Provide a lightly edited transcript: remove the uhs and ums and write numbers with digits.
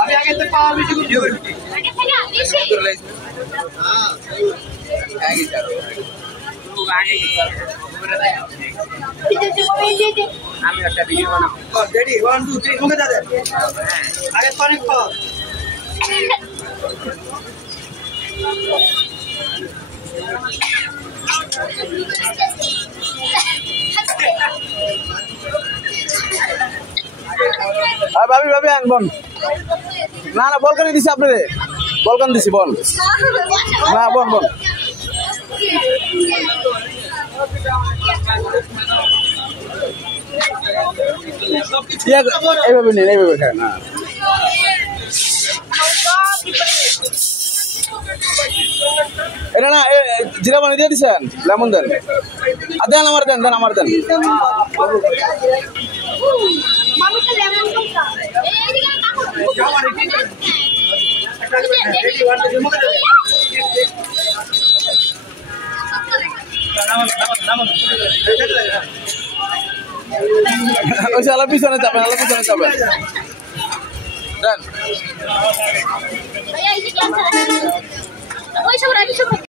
আমি আগে থেকে পাওয়া ভিডিও করছি আগে থেকে বেশি হ্যাঁ আগে যাও আগে আমি একটা ভিডিও বানাবো রেডি 1 2 3 মুখে দাও আগে পানি খাও ভাবি ভাবি আন বল না না বল করে দিছি আপনারে বল কান দিছি বল না বল বল এইভাবে নেই এইভাবে খায় না এটা না জিরা পানি দিয়ে দিছেন লেমন দেন আর দেন আমার দেন দেন আমার দেন মানুষটা লেমন কোনটা এইদিকে কাকু রেডি 1 2 মুখে দাও ওই শালা পিছনে যাবেন দেন ভাইয়া এই যে ক্লাস ওই সব রাখি সব